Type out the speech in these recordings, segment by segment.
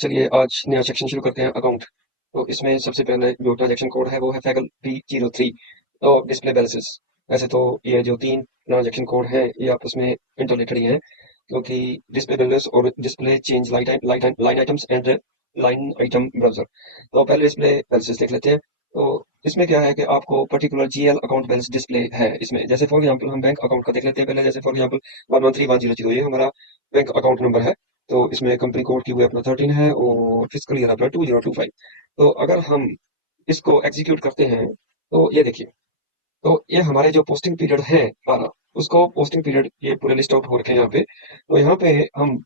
चलिए आज नया सेक्शन शुरू करते हैं अकाउंट। तो इसमें सबसे पहले जो ट्रांजैक्शन कोड है वो है फैगल P03 और डिस्प्ले बैलेंसेस। वैसे तो ये जो तीन ट्रांजैक्शन कोड हैं ये आपस में इंटरलेटेड ही हैं, क्योंकि डिस्प्ले बैलेंस और display change line items and line item browser. तो पहले डिस्प्ले बैलेंसेस देख लेते हैं। तो इसमें क्या है कि आपको particular GL account balance display है इसमें। जैसे फॉर एग्जांपल हम बैंक अकाउंट का देख लेते हैं पहले। जैसे फॉर एग्जांपल 113100 ये हमारा बैंक अकाउंट नंबर है। तो इसमें कंपनी कोड की हुई अपना 13 है और फिजिकल ईयर अपना 2025। तो अगर हम इसको एग्जीक्यूट करते हैं तो ये देखिए, तो ये हमारे जो पोस्टिंग पीरियड है 12, उसको पोस्टिंग पीरियड ये पूरे लिस्ट आउट हो रखे हैं यहाँ पे। तो यहाँ पे हम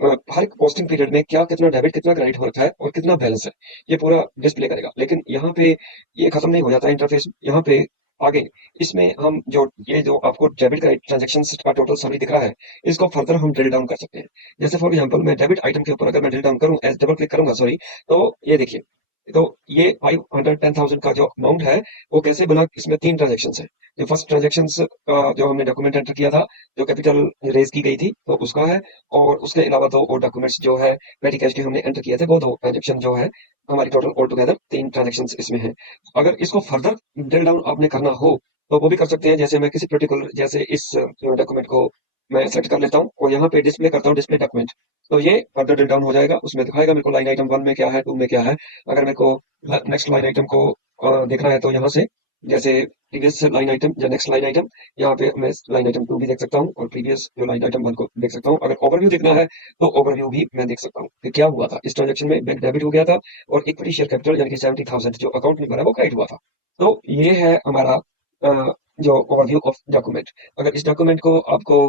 हर एक पोस्टिंग पीरियड में क्या कितना डेबिट कितना क्रेडिट हो रखा है और कितना बैलेंस है ये पूरा डिस्प्ले करेगा। लेकिन यहाँ पे ये खत्म नहीं हो जाता इंटरफेस। यहाँ पे आगे इसमें हम जो ये जो आपको डेबिट क्रेडिट ट्रांजेक्शन का टोटल सभी दिख रहा है, इसको फर्दर हम ड्रिल डाउन कर सकते हैं। जैसे फॉर एग्जांपल मैं डेबिट आइटम के ऊपर अगर मैं ड्रिल डाउन करूँ, डबल क्लिक करूंगा सॉरी, तो ये देखिए, तो ये 510,000 का जो अमाउंट है वो कैसे बना। इसमें तीन ट्रांजेक्शन है। जो फर्स्ट ट्रांजेक्शन का जो हमने डॉक्यूमेंट एंटर किया था, जो कैपिटल रेज की गई थी, तो उसका है। और उसके अलावा दो और डॉक्यूमेंट्स जो है पेटी कैश के हमने एंटर किए थे, वो दो ट्रांजेक्शन जो है हमारी टोटल ऑल टुगेदर तीन ट्रांजेक्शन इसमें है। अगर इसको फर्दर ड्रिल डाउन आपने करना हो तो वो भी कर सकते हैं। जैसे मैं किसी पर्टिकुलर जैसे इस डॉक्यूमेंट को मैं सेलेक्ट कर लेता हूँ और यहाँ पे डिस्प्ले करता हूँ डिस्प्ले डॉक्यूमेंट। तो ये फर्दर ड्रिल डाउन हो जाएगा, उसमें दिखाएगा मेरे को लाइन आइटम 1 में क्या है, 2 में क्या है। अगर मेरे को नेक्स्ट लाइन आइटम को देखना है तो यहाँ से जैसे प्रीवियस लाइन आइटम या नेक्स्ट लाइन आइटम, यहाँ पे मैं लाइन आइटम 2 भी देख सकता हूँ और प्रीवियस जो लाइन आइटम 1 को देख सकता हूँ। अगर ओवरव्यू देखना है तो ओवरव्यू भी मैं देख सकता हूँ कि क्या हुआ था इस ट्रांजेक्शन में। बैंक डेबिट हो गया था और इक्विटी शेयर कैपिटल यानी कि 70,000 जो अकाउंट नंबर है वो क्रेडिट हुआ था। तो ये है हमारा जो ओवरव्यू ऑफ डॉक्यूमेंट। अगर इस डॉक्यूमेंट को आपको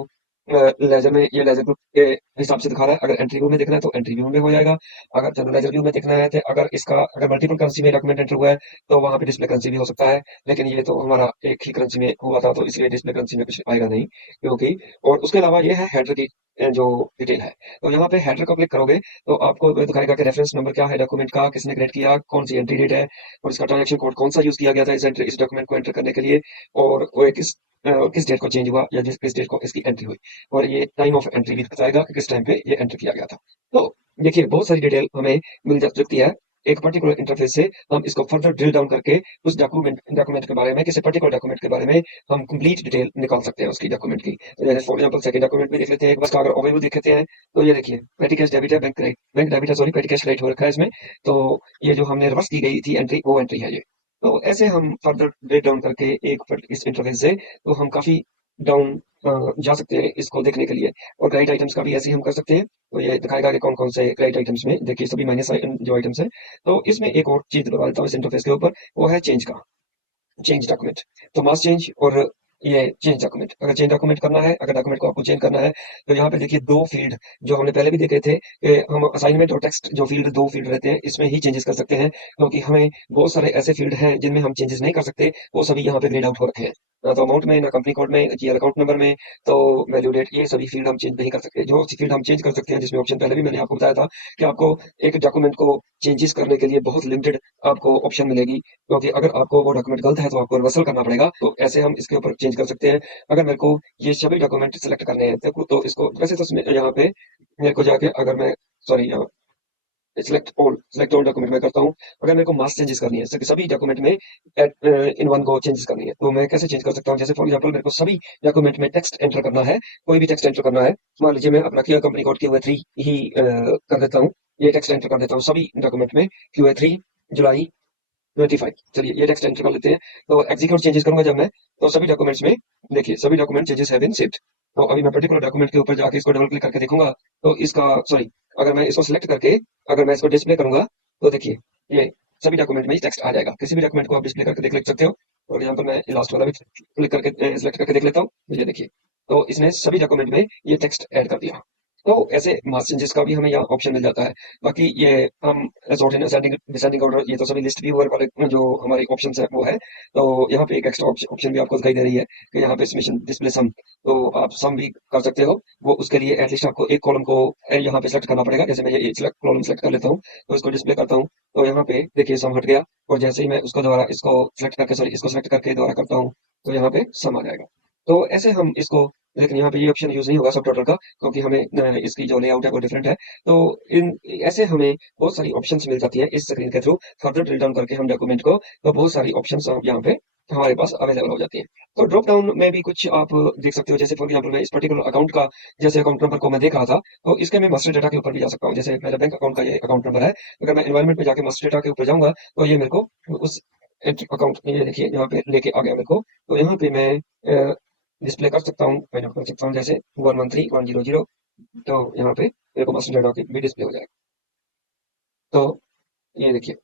लेजर में ये लेजर ग्रुप के हिसाब से दिखा रहा है, अगर एंट्री व्यू में देखना है तो एंट्री व्यू में हो जाएगा। अगर जनरल लेजर व्यू में देखना है तो अगर इसका अगर मल्टीपल करेंसी में डॉक्यूमेंट एंटर हुआ है तो वहां पे डिस्प्ले करेंसी भी हो सकता है। लेकिन ये तो हमारा एक ही करेंसी में हुआ था तो इसलिए डिस्प्ले करेंसी में कुछ आएगा नहीं, क्योंकि और उसके अलावा ये है हेडर की जो डिटेल है। तो यहाँ पे हेडर को क्लिक करोगे तो आपको दिखाएगा कि रेफरेंस नंबर क्या है डॉक्यूमेंट का, किसने क्रिएट किया, कौन सी एंट्री डेट है और इसका ट्रांजेक्शन कोड कौन सा यूज किया गया था इस डॉक्यूमेंट को एंटर करने के लिए। और वो किस डेट को चेंज हुआ या किस डेट को इसकी एंट्री हुई। और ये टाइम ऑफ एंट्री भी बताएगा कि किस टाइम पे ये एंटर किया गया था। तो देखिए बहुत सारी डिटेल हमें मिल जा सकती है एक पर्टिकुलर इंटरफेस से। हम इसको फर्दर ड्रिल डाउन करके उस डॉक्यूमेंट के बारे में, किसी पर्टिकुलर डॉक्यूमेंट के बारे में हम कंप्लीट डिटेल निकाल सकते हैं उसकी डॉक्यूमेंट की। तो जैसे फॉर एग्जांपल सेकंड डॉक्यूमेंट भी देख लेते हैं एक, बस का अगर ओवरव्यू देख लेते हैं। तो ये देखिए पेटी कैश डेबिट है, बैंक डेबिट है सॉरी, पेटी कैश क्रेडिट हो रखा है इसमें। तो ये जो हमने रिवर्स की गई थी एंट्री, वो एंट्री है ये। तो ऐसे हम फर्दर ड्रिल डाउन करके इस इंटरफेस से तो हम काफी डाउन जा सकते हैं इसको देखने के लिए। और क्रेडिट आइटम्स का भी ऐसे ही हम कर सकते हैं। तो ये दिखाएगा कि कौन कौन से क्रेडिट आइटम्स में, देखिए सभी माइनस जो आइटम्स है। तो इसमें एक और चीज बता देता हूँ इस इंटरफेस के ऊपर, वो है चेंज का, चेंज डॉक्यूमेंट। तो मास चेंज और ये चेंज डॉक्यूमेंट, अगर चेंज डॉक्यूमेंट करना है, अगर डॉक्यूमेंट को आपको चेंज करना है तो यहाँ पे देखिए दो फील्ड जो हमने पहले भी देखे थे कि हम असाइनमेंट और टेक्स्ट जो फील्ड दो फील्ड रहते हैं इसमें ही चेंजेस कर सकते हैं, क्योंकि हमें बहुत सारे ऐसे फील्ड हैं जिनमें हम चेंजेस नहीं कर सकते, वो सभी यहाँ पे ग्रेड आउट हो रखे हैं। ना तो अमाउंट में, ना कंपनी कोड में, जीएल अकाउंट नंबर में, तो वैल्यू डेट, ये सभी फील्ड हम चेंज नहीं कर सकते। जो फील्ड हम चेंज कर सकते हैं जिसमें ऑप्शन पहले भी मैंने आपको बताया था कि आपको एक डॉक्यूमेंट को चेंजेस करने के लिए बहुत लिमिटेड आपको ऑप्शन मिलेगी, क्योंकि अगर आपको वो डॉक्यूमेंट गलत है तो आपको रिवर्सल करना पड़ेगा। तो ऐसे हम इसके ऊपर चेंज कर सकते हैं। अगर मेरे को ये सभी डॉक्यूमेंट सेलेक्ट करने हैं तो इसको वैसे तो यहाँ पे मेरे को जाके अगर मैं सॉरी सिलेक्ट ऑल डॉक्यूमेंट में करता हूँ। अगर मेरे को मास चेंजेस करनी है सभी डॉक्यूमेंट में इन वन को चेंजेस करनी है तो मैं कैसे चेंज कर सकता हूँ। जैसे फॉर एग्जांपल मेरे को सभी डॉक्यूमेंट में टेक्स्ट एंटर करना है, कोई भी टेक्स्ट एंटर करना है। मान लीजिए मैं अपना किया कंपनी कोड Q3 ही कर देता हूँ, ये टेक्स्ट एंटर कर देता हूँ सभी डॉक्यूमेंट में Q3 जुलाई 25। चलिए ये टेक्स्ट एंटर कर लेते हैं। तो एग्जीक्यूट चेंजेस करूंगा जब मैं, तो सभी डॉक्यूमेंट्स में देखिए सभी document changes have been saved. तो अभी मैं पर्टिकुलर डॉक्यूमेंट के ऊपर जाके इसको डबल क्लिक करके देखूंगा तो इसका सॉरी, अगर मैं इसको सिलेक्ट करके अगर मैं इसको डिस्प्ले करूंगा तो देखिए ये सभी डॉक्यूमेंट में टेक्स्ट आ जाएगा। किसी भी डॉक्यूमेंट को आप डिस्प्ले करके देख सकते हो। फॉर एग्जाम्पल मैं लास्ट वाला भी क्लिक करके सिलेक्ट करके देख लेता हूँ, ये देखिए, तो इसने सभी डॉक्यूमेंट में ये टेक्स्ट ऐड कर दिया। तो ऐसे मास चेंजेस का भी हमें यहाँ ऑप्शन मिल जाता है। बाकी ये हम सॉर्टिंग असेंडिंग डिसेंडिंग ऑर्डर, ये तो सभी लिस्ट व्यूअर वाले जो हमारे ऑप्शंस है वो है। तो यहाँ पे एक एक्स्ट्रा ऑप्शन भी आपको दिखाई दे रही है कि यहाँ पे समेशन डिस्प्ले सम, तो आप सम भी कर सकते हो। वो उसके लिए एटलीस्ट आपको एक कॉलम को यहाँ पे सेलेक्ट करना पड़ेगा। जैसे मैं ये सिलेक्ट कॉलम सेलेक्ट कर लेता हूँ तो इसको डिस्प्ले करता हूँ, तो यहाँ पे देखिए सम हट गया। और जैसे ही मैं उसको दोबारा इसको सेलेक्ट करके सॉरी इसको सेलेक्ट करके दोबारा करता हूँ तो यहाँ पे सम आ जाएगा। तो ऐसे हम इसको लेकिन यहाँ पे ये ऑप्शन यूज़ नहीं होगा सब टोटल का, क्योंकि हमें इसकी जो लेआउट है वो डिफरेंट है। तो इन ऐसे हमें बहुत सारी ऑप्शंस मिल जाती हैं इस स्क्रीन के थ्रू। फर्दर ड्रिल डाउन करके हम डॉक्यूमेंट को, तो बहुत सारी ऑप्शंस यहाँ पे हमारे पास अवेलेबल हो जाती हैं। तो ड्रॉप डाउन में भी कुछ आप देख सकते हो, जैसे फॉर एग्जाम्पल मैं इस पर्टिकुलर अकाउंट का, जैसे अकाउंट नंबर को मैं देख रहा था, तो इसके मैं मास्टर डेटा के ऊपर भी जा सकता हूँ। जैसे मेरा बैंक अकाउंट का ये अकाउंट नंबर है, अगर मैं एनवायरनमेंट में जाके मास्टर डेटा के ऊपर जाऊंगा, तो ये मेरे को उस अकाउंट, ये देखिए यहाँ पे लेके आ गया मेरे को। तो यहाँ पे मैं डिस्प्ले कर सकता हूँ, फाइंड आउट कर सकता हूँ, जैसे 113100। तो यहाँ पे मेरे को मास्टर डेटा भी डिस्प्ले हो जाएगा। तो ये देखिए,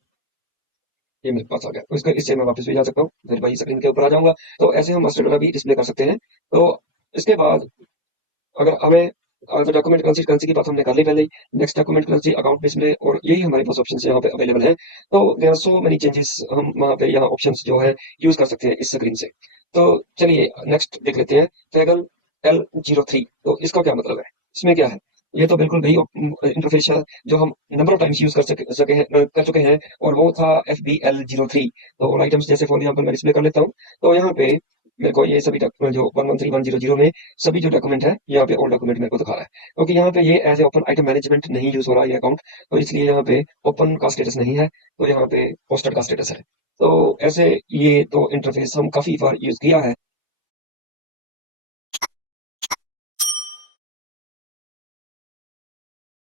ये मेरे पास आ गया। तो इसका, इससे मैं वापस भी जा सकता हूँ, फिर वही स्क्रीन के ऊपर आ जाऊंगा। तो ऐसे हम मास्टर डेटा भी डिस्प्ले कर सकते हैं। तो इसके बाद अगर हमें, तो डॉक्यूमेंट करेंसी करेंसी की बात हमने कर ली पहले ही। Next document currency account display, और यही हमारे पास ऑप्शन यहाँ पे अवेलेबल है। तो there are so many changes, हम वहाँ पे यहाँ ऑप्शंस जो है यूज कर सकते हैं इस स्क्रीन से। तो चलिए नेक्स्ट देख लेते हैं, फैगल L03। तो इसका क्या मतलब है, इसमें क्या है? ये तो बिल्कुल वही इंटरफेस है जो हम नंबर ऑफ टाइम्स यूज कर चुके हैं, और वो था FBL03। तो ऑल आइटम्स, जैसे फॉर एग्जाम्पल मैं डिस्प्ले कर लेता हूँ। तो यहाँ पे मेरे को ये सभी डॉक्यूमेंट जो 113100 में सभी जो डॉक्यूमेंट है, यहाँ पे ऑल डॉक्यूमेंट मेरे को दिखा रहा है, क्योंकि यहाँ पे ये as a open item management नहीं यूज हो रहा है ये अकाउंट। तो इसलिए यहाँ पे ओपन का स्टेटस नहीं है, तो यहाँ पे पोस्टेड का स्टेटस है। तो ऐसे ये तो इंटरफेस हम काफी बार यूज किया है।